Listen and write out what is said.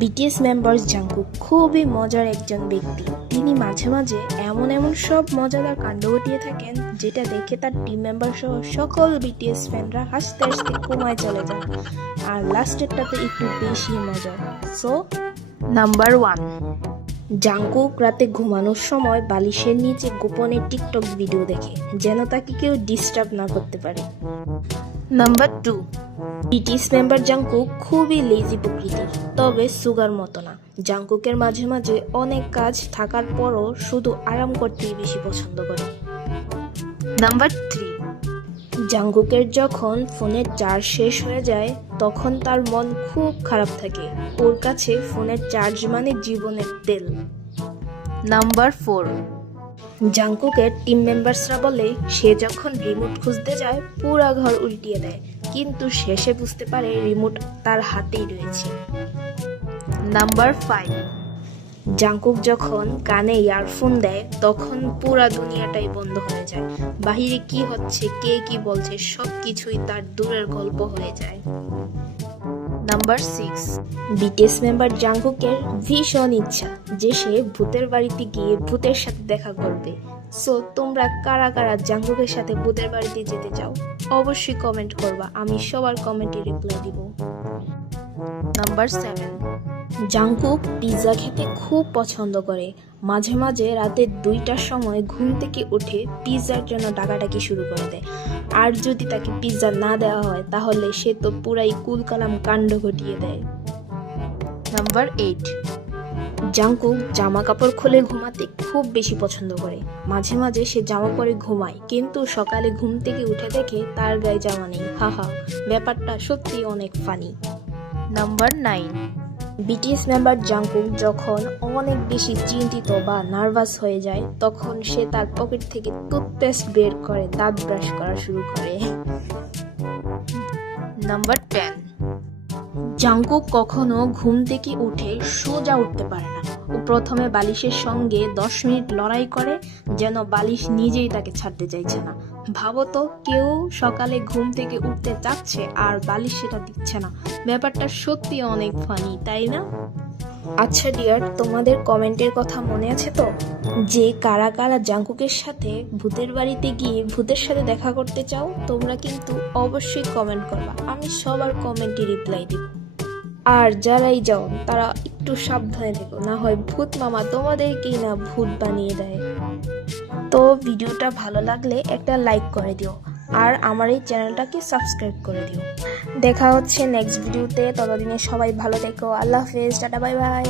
BTS member Jungkook খুবই মজার একজন ব্যক্তি। তিনি মাঝে মাঝে এমন সব মজাদার কাণ্ড ঘটিয়ে থাকেন যেটা দেখে তার টিম মেম্বার সহ সকল বিটিএস ফ্যানরা হাসতে হাসতে কোমায় চলে যান। আর লাস্টেরটা তো একটু বেশি মজার। সো নাম্বার 1, জাংকুক রাতে ঘুমানোর সময় বালিশের নিচে গোপনে টিকটক ভিডিও দেখে যেন তাকে কেউ ডিস্টার্ব না করতে পারে। নাম্বার 2, বিটিএস মেম্বার জাংকুক খুবই লেজি প্রকৃতির, তবে সুগার মতো না। জাংকুকের মাঝে মাঝে অনেক কাজ থাকার পরও শুধু আরাম করতেই বেশি পছন্দ করে। নাম্বার 3, জাংকুকের যখন ফোনের চার্জ শেষ হয়ে যায় তখন তার মন খুব খারাপ থাকে। ওর কাছে ফোনের চার্জ মানে জীবনের তেল। নাম্বার 4, জাংকুকের টিম মেম্বার্সরা বলে সে যখন রিমোট খুঁজতে যায় পুরা ঘর উল্টিয়ে দেয়, কিন্তু শেষে বুঝতে পারে রিমোট তার হাতেই রয়েছে। নাম্বার 5, জাংকুক যখন কানে ইয়ারফোন দেয় তখন পুরা দুনিয়াটাই বন্ধ হয়ে যায়। বাহিরে কি হচ্ছে, কে কি বলছে সবকিছুই তার দূরের গল্প হয়ে যায়। নাম্বার 6, বিটিএস মেম্বার জাংকুকের ভীষণ ইচ্ছা যে সে ভূতের বাড়িতে গিয়ে ভূতের সাথে দেখা করবে। সো তোমরা কারা কারা জাংকুকের সাথে ভূতের বাড়িতে যেতে চাও অবশ্যই কমেন্ট করবা, আমি সবার কমেন্টে রিপ্লাই দিব। নাম্বার 7, জাংকুক পিৎজা খেতে খুব পছন্দ করে। মাঝে মাঝে রাতে 2টার সময় ঘুম থেকে উঠে পিৎজার জন্য ডাকাডাকি শুরু করে দেয়। আর যদি তাকে পিৎজা না দেওয়া হয় তাহলে সে তো পুরাই কুলকালাম কাণ্ড ঘটিয়ে দেয়। নাম্বার 8, জাংকুক জামা কাপড় খুলে ঘুমাতে খুব বেশি পছন্দ করে। মাঝে মাঝে সে জামা পরে ঘুমায়, কিন্তু সকালে ঘুম থেকে উঠে দেখে তার গায়ে জামা নেই। হাহা, ব্যাপারটা সত্যি অনেক funny. Number 9, BTS member Jungkook যখন অনেক বেশি চিন্তিত বা নার্ভাস হয়ে যায় তখন সে তার পকেট থেকে টুথপেস্ট বের করে দাঁত ব্রাশ করা শুরু করে। নাম্বার 10, জাংকুক কখনো ঘুম থেকে উঠে সোজা উঠতে পারে না। ও প্রথমে বালিশের সঙ্গে 10 মিনিট লড়াই করে যেন বালিশ নিজেই তাকে ছাড়তে চাইছে না। ভাবো তো, কেউ সকালে ঘুম থেকে উঠতে চাচ্ছে আর বালিশ সেটা দিচ্ছে না। ব্যাপারটা সত্যি অনেক ফানি, তাই না? আচ্ছা ডিয়ার, তোমাদের কমেন্টের কথা মনে আছে তো, যে কারা কারা জাংকুকের সাথে ভূতের বাড়িতে গিয়ে ভূতের সাথে দেখা করতে চাও? তোমরা কিন্তু অবশ্যই কমেন্ট করবা, আমি সবার কমেন্টে রিপ্লাই দিব। আর যারাই যাও তারা একটু সাবধানে থেকো, না হয় ভূত মামা তোমাদেরকেই না ভূত বানিয়ে দেয়। তো ভিডিওটা ভালো লাগলে একটা লাইক করে দিও আর আমার এই চ্যানেলটাকে সাবস্ক্রাইব করে দিও। দেখা হচ্ছে নেক্সট ভিডিওতে, ততদিনে সবাই ভালো থেকো। আল্লাহ হাফেজ, টাটা, বাই বাই।